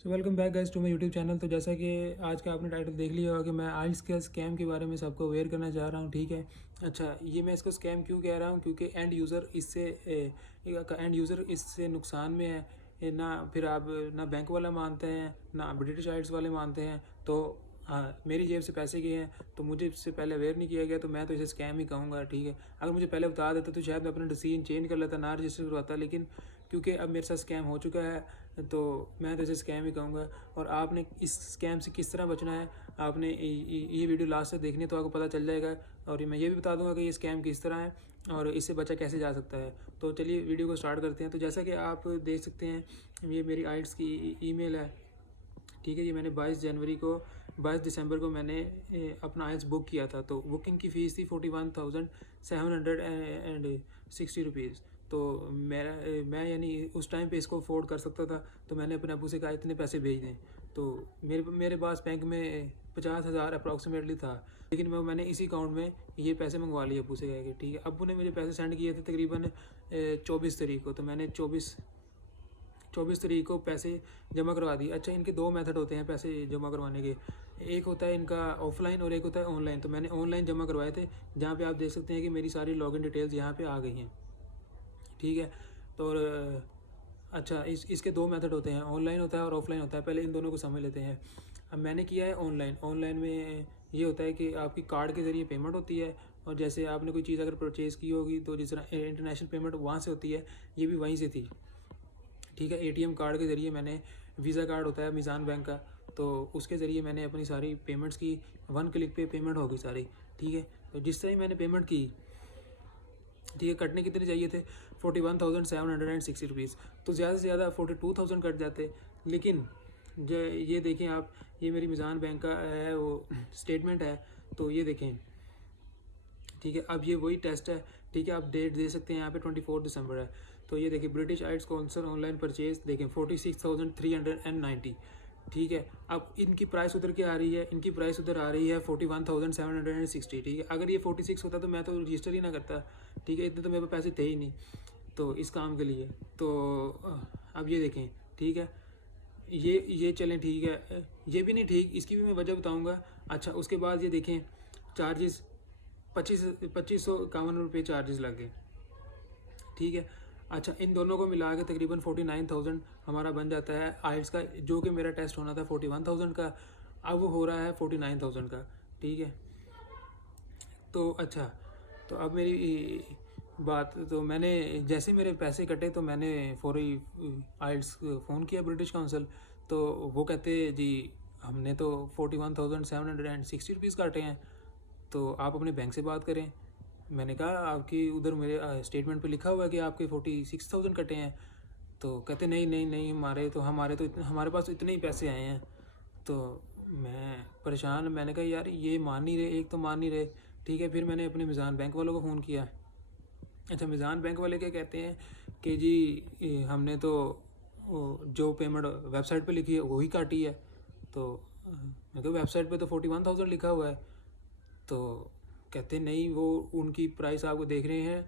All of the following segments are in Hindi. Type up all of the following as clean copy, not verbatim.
So welcome back guys to my YouTube channel. तो जैसा कि आज का आपने टाइटल देख लिया होगा कि मैं आइल्स के स्कैम के बारे में सबको अवेयर करना चाह रहा हूँ। ठीक है, अच्छा ये मैं इसको स्कैम क्यों कह रहा हूँ, क्योंकि एंड यूज़र इससे नुकसान में है। ना फिर आप ना बैंक वाला मानते हैं ना ब्रिटिश आइल्स वाले मानते हैं। तो हाँ, मेरी जेब से पैसे गए हैं तो मुझे इससे पहले अवेयर नहीं किया गया, तो मैं तो इसे स्कैम ही कहूँगा। ठीक है, अगर मुझे पहले बता देता तो शायद मैं अपना डिसीजन चेंज कर लेता, ना रजिस्टर करवाता, लेकिन क्योंकि अब मेरे साथ स्कैम हो चुका है तो मैं तो इसे स्कैम ही कहूँगा। और आपने इस स्कैम से किस तरह बचना है, आपने ये वीडियो लास्ट तक देखनी है तो आपको पता चल जाएगा। और मैं ये भी बता दूंगा कि ये स्कैम किस तरह है और इससे बचा कैसे जा सकता है। तो चलिए वीडियो को स्टार्ट करते हैं। तो जैसा कि आप देख सकते हैं, ये मेरी आइल्स की ईमेल है। ठीक है, ये मैंने 22 दिसंबर को मैंने अपना आइल्स बुक किया था। तो बुकिंग की फ़ीस थी 41,760 रुपीज़। तो मैं यानी उस टाइम पे इसको अफोर्ड कर सकता था, तो मैंने अपने अबू से कहा इतने पैसे भेज दें। तो मेरे मेरे पास बैंक में 50,000 अप्रॉक्सीमेटली था, लेकिन मैंने इसी अकाउंट में ये पैसे मंगवा लिए अबू से कह के। ठीक है, अबू ने मुझे पैसे सेंड किए थे तकरीबन 24 तारीख को। तो मैंने 24 तारीख को पैसे जमा करवा दिए। अच्छा, इनके दो मेथड होते हैं पैसे जमा करवाने के, एक होता है इनका ऑफलाइन और एक होता है ऑनलाइन। तो मैंने ऑनलाइन जमा करवाए थे, जहाँ पे आप देख सकते हैं कि मेरी सारी लॉगिन डिटेल्स यहाँ पे आ गई हैं। ठीक है, तो अच्छा इसके दो मेथड होते हैं, ऑनलाइन होता है और ऑफलाइन होता है। पहले इन दोनों को समझ लेते हैं। अब मैंने किया है ऑनलाइन। ऑनलाइन में ये होता है कि आपकी कार्ड के ज़रिए पेमेंट होती है, और जैसे आपने कोई चीज़ अगर परचेज़ की होगी तो जिस तरह इंटरनेशनल पेमेंट वहाँ से होती है, ये भी वहीं से थी। ठीक है, एटीएम कार्ड के ज़रिए मैंने, वीज़ा कार्ड होता है मीज़ान बैंक का, तो उसके ज़रिए मैंने अपनी सारी पेमेंट्स की। 1 क्लिक पे पेमेंट होगी सारी। ठीक है, तो जिस तरह ही मैंने पेमेंट की, ठीक है, कटने कितने चाहिए थे 41,760 रुपीज़, तो ज़्यादा से ज़्यादा 42,000 कट जाते। लेकिन जो ये देखें आप, ये मेरी मीज़ान बैंक का है वो स्टेटमेंट है, तो ये देखें। ठीक है, अब ये वही टेस्ट है। ठीक है, आप डेट दे सकते हैं यहाँ पे 24 दिसंबर है। तो ये देखिए British Isles council online purchase, देखें 46,390। ठीक है, अब इनकी प्राइस उधर क्या आ रही है, इनकी प्राइस उधर आ रही है 41,760। ठीक है, अगर ये 46 होता तो मैं तो रजिस्टर ही ना करता। ठीक है, इतने तो मेरे पास पैसे थे ही नहीं तो इस काम के लिए। तो अब ये देखें। ठीक है, ये चलें। ठीक है, ये भी नहीं ठीक, इसकी भी मैं वजह बताऊंगा। अच्छा, उसके बाद ये देखें चार्जेस 2551 रुपये चार्जेस लग गए। ठीक है, अच्छा इन दोनों को मिला के तकरीबन 49,000 हमारा बन जाता है आइल्स का, जो कि मेरा टेस्ट होना था 41,000 का, अब वो हो रहा है 49,000 का। ठीक है, तो अच्छा, तो अब मेरी बात, तो मैंने जैसे मेरे पैसे कटे तो मैंने फौरी आइल्स फ़ोन किया ब्रिटिश काउंसिल। तो वो कहते जी हमने तो 41,760 रुपीज़ काटे हैं, तो आप अपने बैंक से बात करें। मैंने कहा आपकी उधर मेरे स्टेटमेंट पे लिखा हुआ है कि आपके 46,000 कटे हैं। तो कहते नहीं नहीं नहीं, हमारे पास तो इतने ही पैसे आए हैं। तो मैं परेशान, मैंने कहा यार ये मान नहीं रहे, एक तो मान नहीं रहे। ठीक है, फिर मैंने अपने मीज़ान बैंक वालों को फ़ोन किया। अच्छा, मीज़ान बैंक वाले क्या कहते हैं कि जी हमने तो जो पेमेंट वेबसाइट पे लिखी है वही काटी है। तो मैं कहा वेबसाइट पे तो 41,000 लिखा हुआ है। तो कहते नहीं, वो उनकी प्राइस आपको देख रहे हैं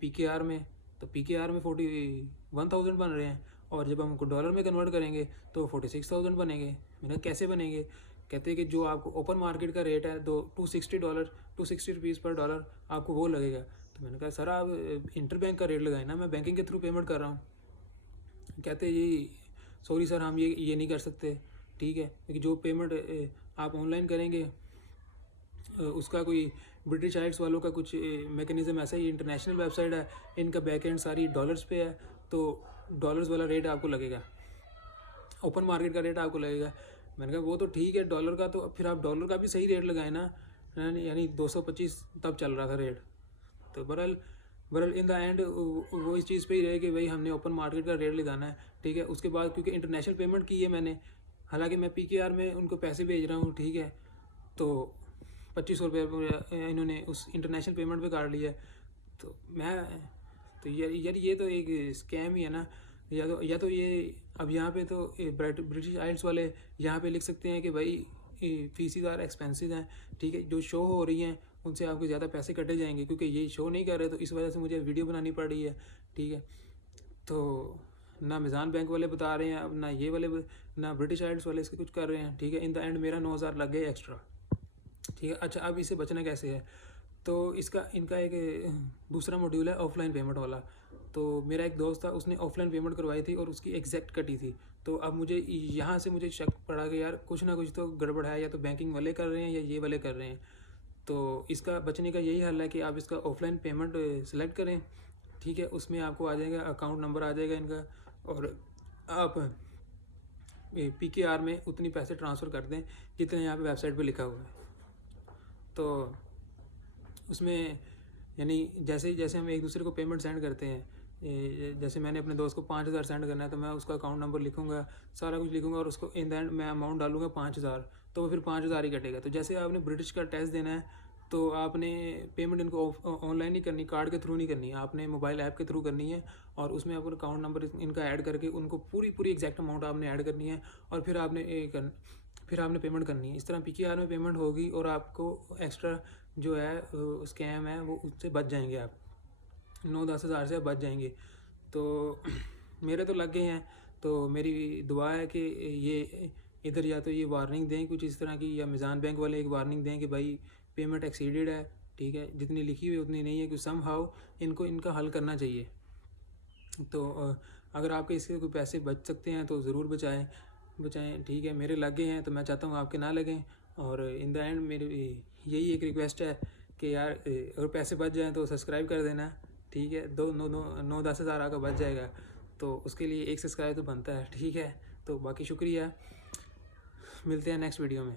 पीकेआर में, तो पीकेआर में 41,000 बन रहे हैं, और जब हम उनको डॉलर में कन्वर्ट करेंगे तो 46,000 बनेंगे। मैंने कहा कैसे बनेंगे, कहते हैं कि जो आपको ओपन मार्केट का रेट है दो $260 पर डॉलर आपको वो लगेगा। तो मैंने कहा सर आप इंटर बैंक का रेट लगाए ना, मैं बैंकिंग के थ्रू पेमेंट कर रहा हूँ। कहते जी सॉरी सर हम ये नहीं कर सकते। ठीक है, क्योंकि जो पेमेंट आप ऑनलाइन करेंगे उसका कोई ब्रिटिश आइल्स वालों का कुछ मैकेनिज़्म ऐसा ही, इंटरनेशनल वेबसाइट है, इनका बैकएंड सारी डॉलर्स पे है, तो डॉलर्स वाला रेट आपको लगेगा, ओपन मार्केट का रेट आपको लगेगा। मैंने कहा वो तो ठीक है डॉलर का, तो फिर आप डॉलर का भी सही रेट लगाए ना, यानी 225 तब चल रहा था रेट। तो बहरहाल इन द एंड वो इस चीज़ पे ही रहे कि भाई हमने ओपन मार्केट का रेट लगाना है। ठीक है, उसके बाद क्योंकि इंटरनेशनल पेमेंट की है मैंने, हालांकि मैं पीकेआर में उनको पैसे भेज रहा हूँ। ठीक है, तो 2500 रुपये इन्होंने उस इंटरनेशनल पेमेंट पे काट लिया। तो मैं, तो यार ये तो एक स्कैम ही है ना। या तो ये अब यहाँ पे तो ब्रिटिश आइल्स वाले यहाँ पे लिख सकते हैं कि भाई फीसीदार एक्सपेंसेस हैं। ठीक है, जो शो हो रही हैं उनसे आपके ज़्यादा पैसे कटे जाएंगे, क्योंकि ये शो नहीं कर रहे, तो इस वजह से मुझे वीडियो बनानी पड़ रही है। ठीक है, तो ना मीज़ान बैंक वाले बता रहे हैं, अब ना ये वाले ना ब्रिटिश आइल्स वाले इसके कुछ कर रहे हैं, ठीक है। इन द एंड मेरा 9,000 लग गए एक्स्ट्रा, ठीक है। अच्छा, अब इसे बचना कैसे है, तो इनका एक दूसरा मॉड्यूल है ऑफलाइन पेमेंट वाला। तो मेरा एक दोस्त था, उसने ऑफलाइन पेमेंट करवाई थी और उसकी एग्जैक्ट कटी थी। तो अब मुझे यहाँ से मुझे शक पड़ा कि यार कुछ ना कुछ तो गड़बड़ है, या तो बैंकिंग वाले कर रहे हैं या ये वाले कर रहे हैं। तो इसका बचने का यही हल है कि आप इसका ऑफलाइन पेमेंट सेलेक्ट करें, ठीक है। उसमें आपको आ जाएगा, अकाउंट नंबर आ जाएगा इनका, और आप PKR में उतनी पैसे ट्रांसफ़र कर दें जितने यहाँ पे वेबसाइट पे लिखा हुआ है। तो उसमें यानी जैसे जैसे हम एक दूसरे को पेमेंट सेंड करते हैं, जैसे मैंने अपने दोस्त को 5,000 सेंड करना है, तो मैं उसका अकाउंट नंबर लिखूंगा, सारा कुछ लिखूंगा, और उसको इन द एंड मैं अमाउंट डालूंगा 5,000, तो वो फिर 5,000 ही कटेगा। तो जैसे आपने ब्रिटिश का टेस्ट देना है, तो आपने पेमेंट इनको ऑनलाइन नहीं करनी, कार्ड के थ्रू नहीं करनी है, आपने मोबाइल ऐप के थ्रू करनी है, और उसमें आपको अकाउंट नंबर इनका ऐड करके उनको पूरी एग्जैक्ट अमाउंट आपने ऐड करनी है, और फिर आपने पेमेंट करनी है। इस तरह PKR में पेमेंट होगी और आपको एक्स्ट्रा जो है स्कैम है वो उससे बच जाएंगे, आप 9-10 हज़ार से बच जाएंगे। तो मेरे तो लग गए हैं, तो मेरी दुआ है कि ये इधर या तो ये वार्निंग दें कुछ इस तरह की, या मिज़ान बैंक वाले एक वार्निंग दें कि भाई पेमेंट एक्सीडेड है, ठीक है, जितनी लिखी हुई उतनी नहीं है, कि सम हाउ इनका हल करना चाहिए। तो अगर आपके इसके कोई पैसे बच सकते हैं तो ज़रूर बचाएं, ठीक है। मेरे लगे हैं तो मैं चाहता हूँ आपके ना लगें, और इन द एंड मेरी यही एक रिक्वेस्ट है कि यार अगर पैसे बच जाएं तो सब्सक्राइब कर देना, ठीक है। 9-10 हज़ार आका बच जाएगा, तो उसके लिए एक सब्सक्राइब तो बनता है, ठीक है। तो बाकी शुक्रिया, मिलते हैं नेक्स्ट वीडियो में।